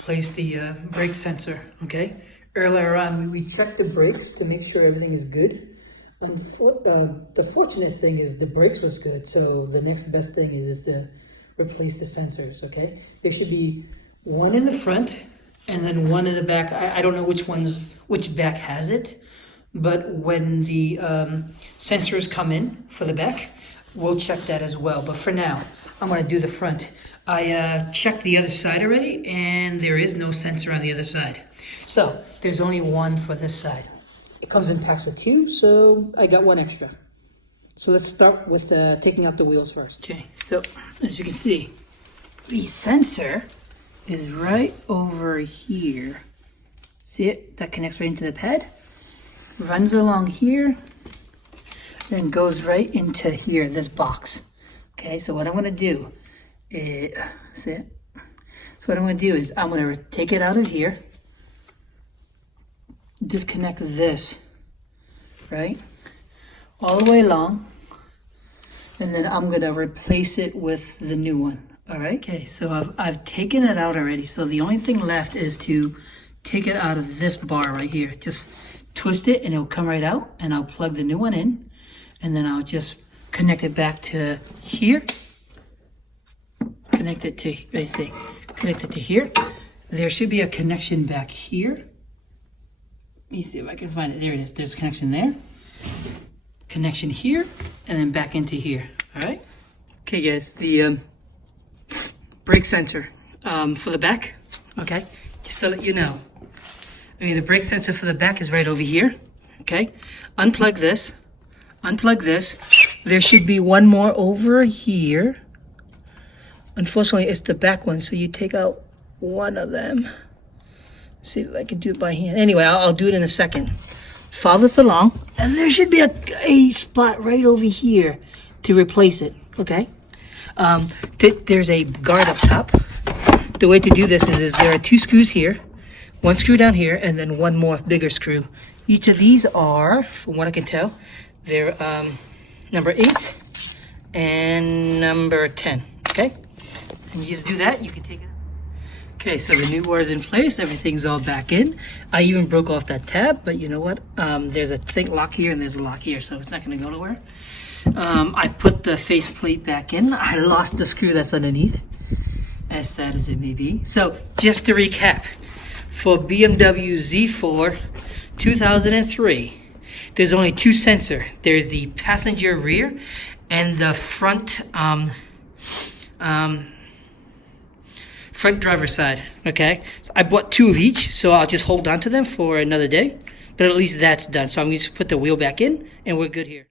replace the brake sensor, okay? Earlier on, we checked the brakes to make sure everything is good. The fortunate thing is the brakes was good, so the next best thing is to replace the sensors, okay? There should be one in the front and then one in the back. I don't know which back has it, but when the sensors come in for the back, we'll check that as well. But for now, I'm going to do the front. I checked the other side already, and there is no sensor on the other side. So there's only one for this side. It comes in packs of 2, so I got one extra. So let's start with taking out the wheels first. Okay, so as you can see, the sensor is right over here. See it? That connects right into the pad. Runs along here, then goes right into here, this box. Okay, so what I'm going to do is, see it? So what I'm going to do is I'm going to take it out of here, disconnect this, right, all the way along, and then I'm going to replace it with the new one. All right. Okay, so I've taken it out already. So the only thing left is to take it out of this bar right here. Just twist it and it'll come right out, and I'll plug the new one in, and then I'll just connect it back to here. Connect it to here. There should be a connection back here. Let me see if I can find it. There it is. There's a connection there. Connection here, and then back into here. All right. Okay, guys. The brake sensor for the back. Okay, just to let you know. The brake sensor for the back is right over here. Okay. Unplug this. Unplug this. There should be one more over here. Unfortunately, it's the back one, so you take out one of them. See if I can do it by hand. Anyway, I'll do it in a second. Follow this along, and there should be a spot right over here to replace it, okay? There's a guard up top. The way to do this is there are 2 screws here, 1 screw down here, and then 1 more bigger screw. Each of these are, from what I can tell, they're number 8 and number 10, okay? And you just do that, you can take it. Okay, so the new bar is in place. Everything's all back in. I even broke off that tab, but you know what? There's a lock here and there's a lock here, so it's not going to go nowhere. I put the faceplate back in. I lost the screw that's underneath, as sad as it may be. So just to recap, for BMW Z4 2003, there's only 2 sensors. There's the passenger rear and the front front driver's side, okay? So I bought 2 of each, so I'll just hold on to them for another day. But at least that's done. So I'm going to put the wheel back in, and we're good here.